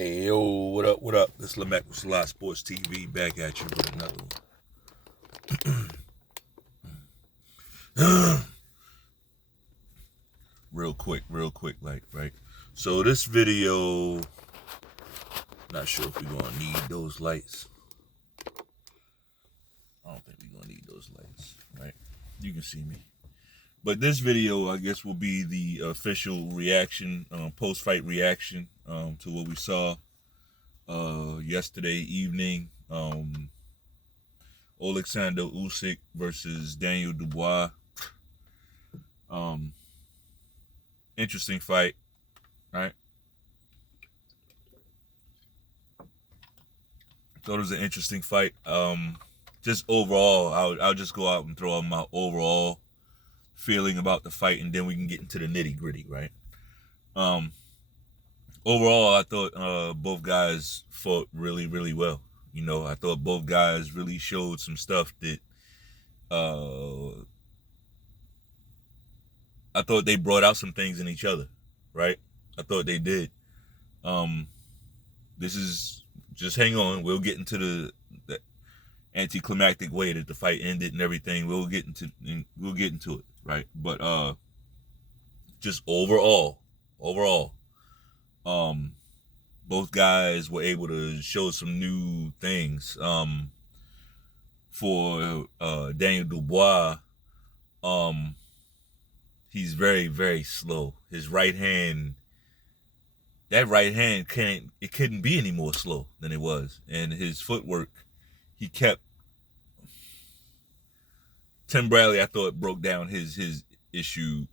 Hey, yo, what up, what up? This Lamech with Slot Sports TV back at you with another one. real quick, like, right? So this video, not sure if we're going to need those lights. I don't think we're going to need those lights, right? You can see me. But this video, I guess, will be the official reaction, post-fight reaction to what we saw yesterday evening. Alexander Usyk versus Daniel Dubois. Interesting fight, right? Thought it was an interesting fight. Just overall, I'll just go out and throw out my overall feeling about the fight, and then we can get into the nitty gritty, right? Overall, I thought both guys fought really, really well. You know, I thought both guys really showed some stuff that I thought they brought out some things in each other, right? I thought they did. This is just hang on. We'll get into the anticlimactic way that the fight ended and everything. We'll get into it, right? But just overall, both guys were able to show some new things. For Daniel Dubois, he's very, very slow. His right hand, couldn't be any more slow than it was. And his footwork, he kept. Tim Bradley, I thought, broke down his issue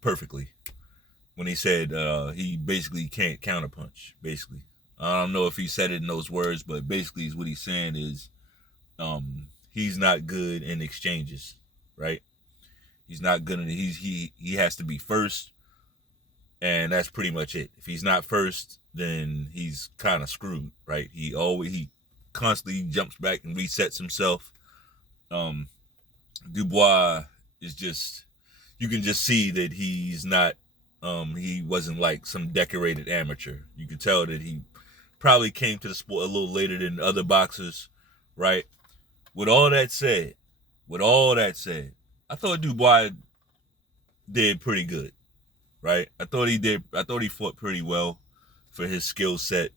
perfectly when he said he basically can't counterpunch. Basically, I don't know if he said it in those words, but basically, what he's saying is he's not good in exchanges, right? He's not good in he has to be first, and that's pretty much it. If he's not first, then he's kind of screwed, right? He constantly jumps back and resets himself. Dubois is just, you can just see that he's not, he wasn't like some decorated amateur. You can tell that he probably came to the sport a little later than other boxers, right? With all that said, I thought Dubois did pretty good, right? I thought he fought pretty well for his skill set.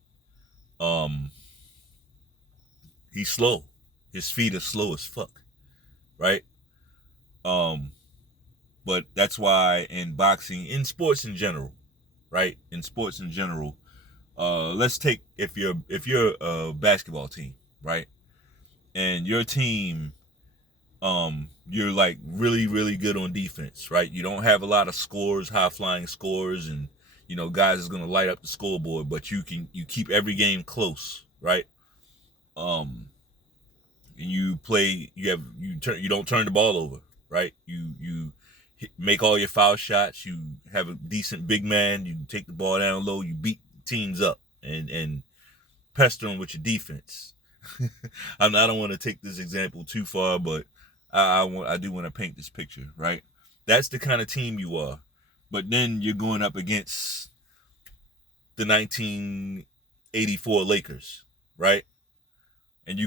He's slow. His feet are slow as fuck, right? But that's why in boxing, in sports in general, right? In sports in general, let's take if you're a basketball team, right? And your team, you're like really, really good on defense, right? You don't have a lot of scores, high flying scores, and you know guys is gonna light up the scoreboard, but you keep every game close, right? You don't turn the ball over, right? You make all your foul shots. You have a decent big man. You take the ball down low. You beat teams up and pester them with your defense. I don't want to take this example too far, but I do want to paint this picture, right? That's the kind of team you are. But then you're going up against the 1984 Lakers, right? And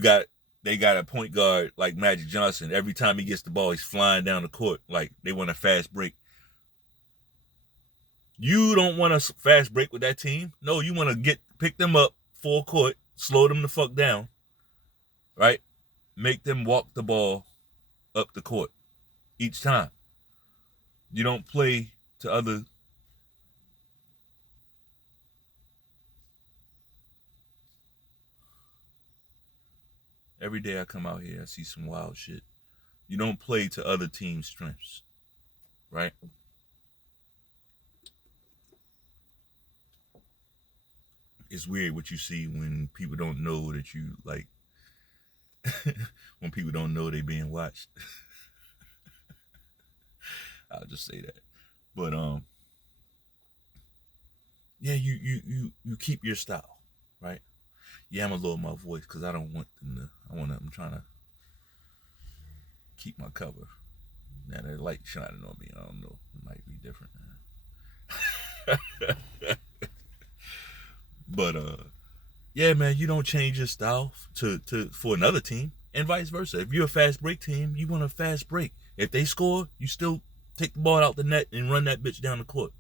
they got a point guard like Magic Johnson. Every time he gets the ball, he's flying down the court like they want a fast break. You don't want a fast break with that team. No, you want to pick them up full court, slow them the fuck down, right? Make them walk the ball up the court each time. You don't play to other. Every day I come out here, I see some wild shit. You don't play to other teams' strengths, right? It's weird what you see when people don't know that you like, when people don't know they're being watched. I'll just say that. But yeah, you keep your style, right? Yeah, I'm gonna lower my voice because I don't want them to. I'm trying to keep my cover. Now that light shining on me, I don't know. It might be different. But yeah, man, you don't change your style to for another team, and vice versa. If you're a fast break team, you want a fast break. If they score, you still take the ball out the net and run that bitch down the court,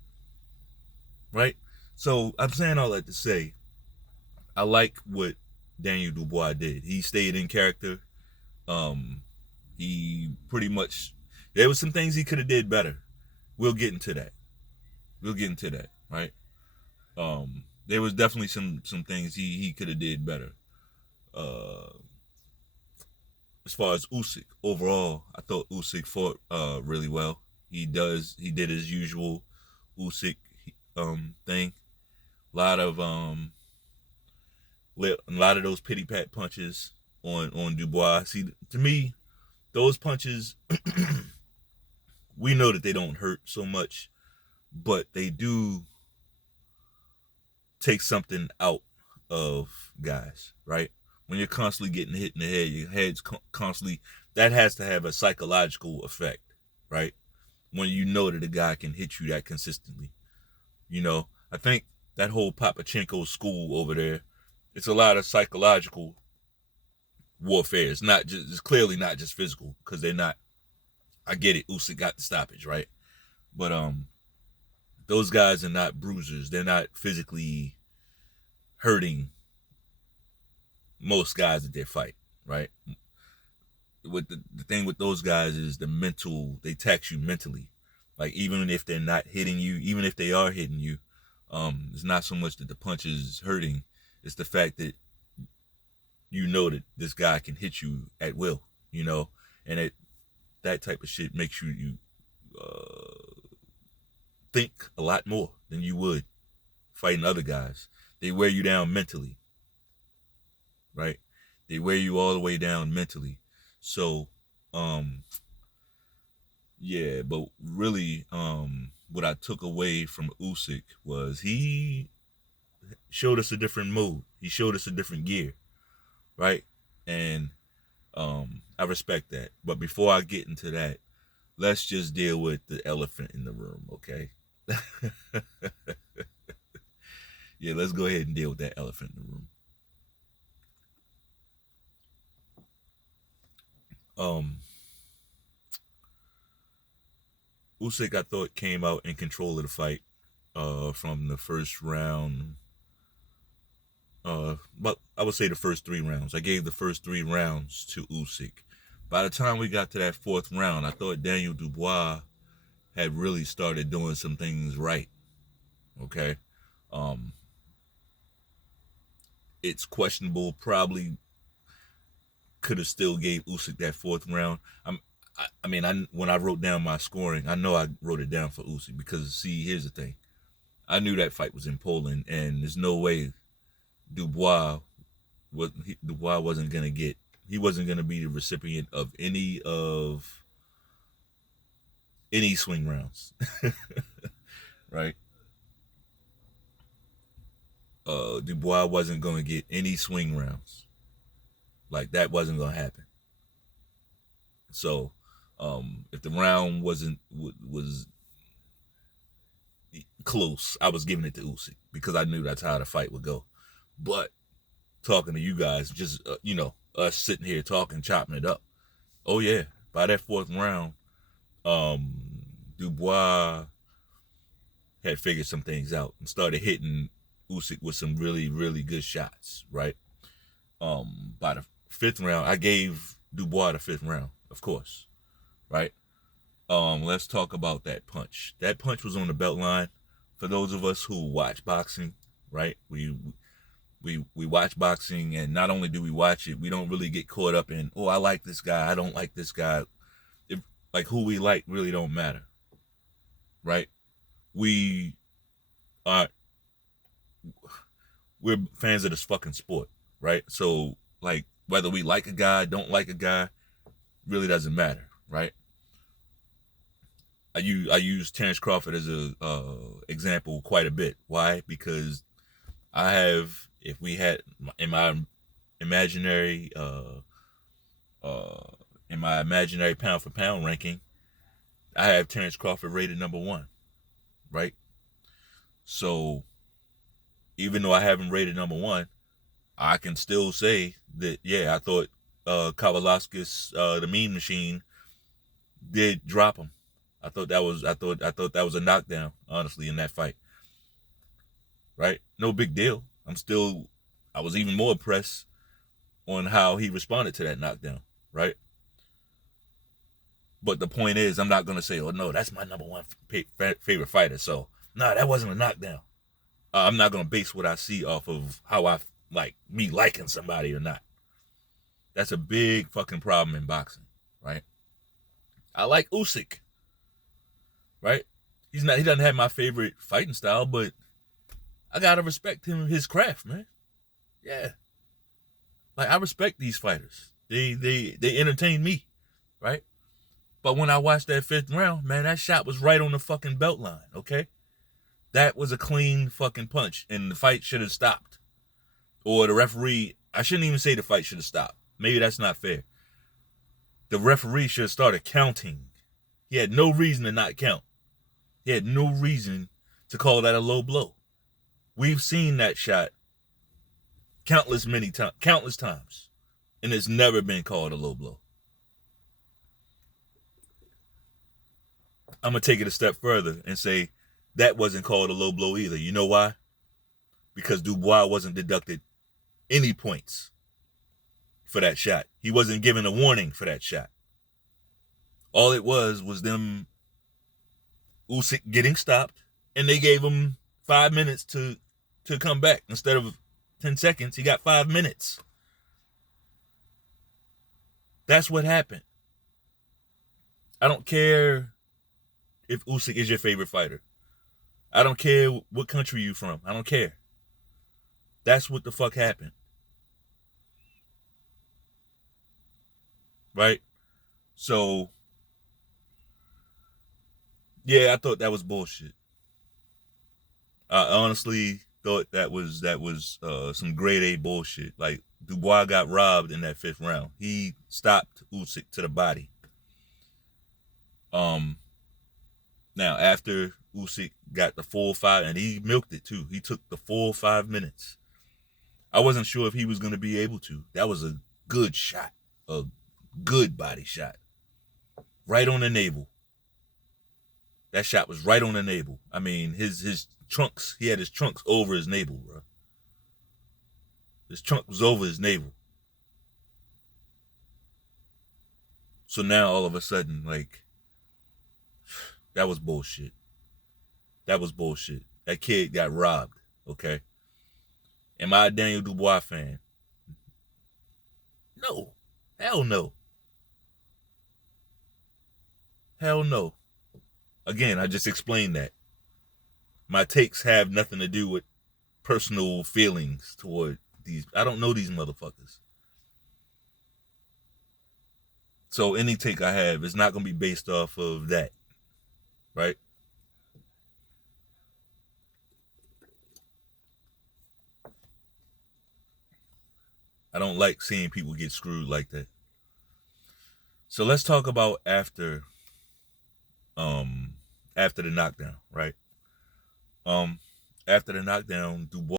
right? So I'm saying all that to say, I like what Daniel Dubois did. He stayed in character. Um, he pretty much, there was some things he could have did better. We'll get into that. Right? There was definitely some things he could have did better. Uh, as far as Usyk overall, I thought Usyk fought really well. He did his usual Usyk thing. A lot of those pity pat punches on Dubois. See, to me, those punches, we know that they don't hurt so much, but they do take something out of guys, right? When you're constantly getting hit in the head, your head's constantly, that has to have a psychological effect, right? When you know that a guy can hit you that consistently. I think that whole Papachenko school over there, it's a lot of psychological warfare. It's clearly not just physical, because they're not, I get it, Usyk got the stoppage, right? But those guys are not bruisers. They're not physically hurting most guys that they fight, right? What the thing with those guys is the mental, they tax you mentally. Like, even if they're not hitting you, even if they are hitting you, it's not so much that the punch is hurting, it's the fact that that this guy can hit you at will, and that type of shit makes you think a lot more than you would fighting other guys. They wear you down mentally, right? They wear you all the way down mentally. So, yeah, but really, what I took away from Usyk was he showed us a different mode. He showed us a different gear, right? And I respect that. But before I get into that, let's just deal with the elephant in the room, okay? Yeah, let's go ahead and deal with that elephant in the room. Usyk, I thought, came out in control of the fight from the first round. But I would say the first 3 rounds. I gave the first 3 rounds to Usyk. By the time we got to that 4th round, I thought Daniel Dubois had really started doing some things right. Okay. It's questionable. Probably could have still gave Usyk that 4th round. When I wrote down my scoring, I know I wrote it down for Usyk because, see, here's the thing. I knew that fight was in Poland, and there's no way Dubois wasn't gonna get. He wasn't gonna be the recipient of any swing rounds, right? Dubois wasn't gonna get any swing rounds. Like, that wasn't gonna happen. So, if the round was close, I was giving it to Usyk because I knew that's how the fight would go. But talking to you guys, just us sitting here talking, chopping it up. Oh yeah, by that 4th round, Dubois had figured some things out and started hitting Usyk with some really, really good shots, right? By the 5th round, I gave Dubois the 5th round, of course, right? Let's talk about that punch. That punch was on the belt line. For those of us who watch boxing, right? We watch boxing, and not only do we watch it, we don't really get caught up in, I like this guy, I don't like this guy. Who we like really don't matter, right? We're fans of this fucking sport, right? So, whether we like a guy, don't like a guy, really doesn't matter, right? I use Terrence Crawford as a example quite a bit. Why? Because if we had in my imaginary pound for pound ranking, I have Terrence Crawford rated number 1, right? So even though I haven't rated number one, I can still say that, yeah, I thought Kavalauskas, the Mean Machine, did drop him. I thought that was a knockdown, honestly, in that fight. Right? No big deal. I was even more impressed on how he responded to that knockdown, right? But the point is, I'm not gonna say, oh no, that's my number one favorite fighter. So no, that wasn't a knockdown. I'm not gonna base what I see off of how I like me liking somebody or not. That's a big fucking problem in boxing, right? I like Usyk, right? He doesn't have my favorite fighting style, but I gotta respect his craft, man. Yeah, like I respect these fighters. They entertain me, right? But when I watched that fifth round, man, that shot was right on the fucking belt line. Okay, that was a clean fucking punch, and the fight should have stopped. Or the referee, I shouldn't even say the fight should have stopped. Maybe that's not fair. The referee should have started counting. He had no reason to not count. He had no reason to call that a low blow. We've seen that shot countless times, and it's never been called a low blow. I'm gonna take it a step further and say that wasn't called a low blow either. You know why? Because Dubois wasn't deducted any points for that shot. He wasn't given a warning for that shot. All it was them Usyk getting stopped, and they gave him 5 minutes to come back. Instead of 10 seconds, he got 5 minutes. That's what happened. I don't care if Usyk is your favorite fighter. I don't care what country you from. I don't care. That's what the fuck happened. Right? So, yeah, I thought that was bullshit. I honestly thought that was some grade A bullshit. Like, Dubois got robbed in that fifth round. He stopped Usyk to the body. Now, after Usyk got the full 5, and he milked it too. He took the full 5 minutes. I wasn't sure if he was going to be able to. That was a good shot. A good body shot. Right on the navel. That shot was right on the navel. I mean, his trunks, he had his trunks over his navel, bro. His trunk was over his navel. So now, all of a sudden, like, that was bullshit. That was bullshit. That kid got robbed, okay? Am I a Daniel Dubois fan? No. Hell no. Hell no. Again, I just explained that. My takes have nothing to do with personal feelings toward these. I don't know these motherfuckers. So any take I have is not going to be based off of that. Right? I don't like seeing people get screwed like that. So let's talk about after the knockdown, right? After the knockdown, Dubois